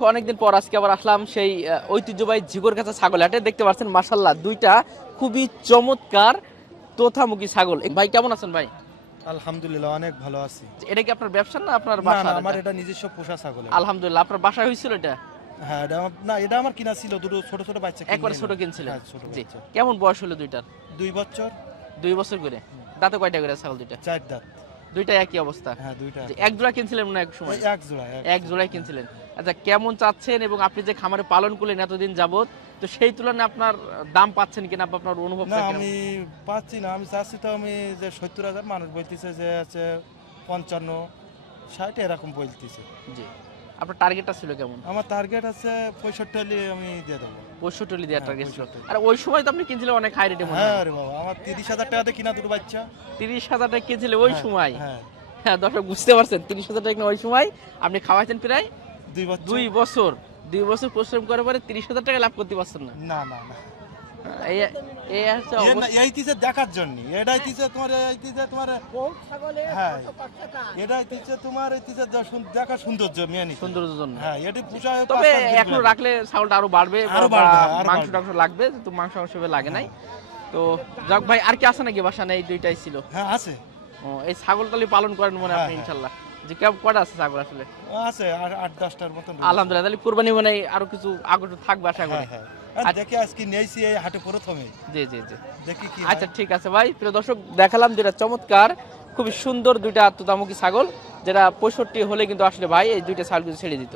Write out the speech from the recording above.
অনেকদিন পর আজকে আবার আসলাম সেই ঐতিহ্যবাহী ঝিকরগাছা ছাগল হাটে। দেখতে পাচ্ছেন মাশাআল্লাহ দুইটা খুবই চমৎকার তোতামুখী ছাগল। ভাই কেমন আছেন ভাই? আলহামদুলিল্লাহ অনেক ভালো আছি। এটা কি আপনার ব্যবসা না আপনার না বাসা? না, আমার এটা নিজস্ব পোষা ছাগল। আলহামদুলিল্লাহ। আপনার বাসায় হয়েছিল এটা? হ্যাঁ, না, এটা আমার কিনা ছিল, দুটো ছোট ছোট বাচ্চা কিনে একবার ছোট নিলাম। কিনছিলেন? হ্যাঁ, ছোট জি। বাচ্চা। কেমন বয়স হলো দুইটার? 2 বছর। 2 বছর করে। দাঁতে কয়টা করে ছাগল দুইটা? 4 দাঁত। দুইটা একই অবস্থা? হ্যাঁ, দুইটা। জি, এক জোড়া কিনছিলেন মনে হয় এক সময়? এক জোড়া। এক জোড়াই কিনছিলেন। আচ্ছা, কেমন চাচ্ছেন এবং আপনি যে খামারে পালন করলেন এতদিন যাবত, তো সেই তুলনায় আপনার দাম পাচ্ছেন কিনা বা আপনার না, অনুভবটা কিরকম? আমি পাচ্ছি না। আমি চাচ্ছি তো আমি যে 70,000, মানুষ বলতেছে যে আছে 55, 60 এরকম বলতেছে। জি। আপনার টার্গেটটা ছিল কেমন? আমার টার্গেট আছে 65 হলে আমি দিয়ে দেবো। 65 দেওয়ার হ্যাঁ, টার্গেট ছিল। 65। আর ওই সময় তো আপনি কিনছিলেন অনেক হাই রেটে মনে হ্যাঁ হয়। রে বাবা, আমার 30,000 টাকাতে কিনা দুটো বাচ্চা। 30,000 টাকা কিনছিলেন ওই হ্যাঁ, সময়? হ্যাঁ, হ্যাঁ, দর্শক বুঝতে পারছেন 30,000 টাকা কিনা ওই সময় আপনি খাওয়াইছেন প্রায় 2 বছর। 2 বছর। 2 বছর পরিশ্রম করার পরে 30,000 টাকা লাভ করতে পারছেন না। না না না, এই এই হচ্ছে অবস্থা। এই তিসে দেখার জন্য, এটাই তিসে তোমার, এই তিসে তোমার, হ্যাঁ, এটাই তিসে তোমার, এই তিসে দেখার সৌন্দর্য মেয়ে সৌন্দর্যের জন্য। হ্যাঁ, এটি পুষায় তবে এখনো রাখলে ছাগলটা আরো বাড়বে, আরো বা বাড়বে, আরো মাংস বাড়বে। টাংস লাগবে, তো মাংস হিসেবে লাগে নাই। তো যাক ভাই, আর কি আছে নাকি বাসা? নেই, এই দুইটাই ছিল? হ্যাঁ, আছে। ও, এই ছাগল তাহলে পালন করেন মনে হয় আপনি? হ্যাঁ, ইনশাল্লাহ। যে কেমন কয়টা আছে ছাগল আসলে? আছে 8-10টার মতন। আলহামদুলিল্লাহ। তাহলে কুরবানি মানে আরো কিছু আকর্ষণ থাকবে আশা করি। হ্যাঁ হ্যাঁ, আর দেখি আজকে নেইছি এই হাটে প্রথমে, জি জি জি। দেখি কি আচ্ছা, ঠিক আছে ভাই। প্রিয় দর্শক, দেখালাম যেটা চমৎকার খুবই সুন্দর দুইটা তোতামুখী ছাগল, যেটা 65 হলে কিন্তু আসলে ভাই এই দুইটা ছাগল কিন্তু ছেড়ে দিত।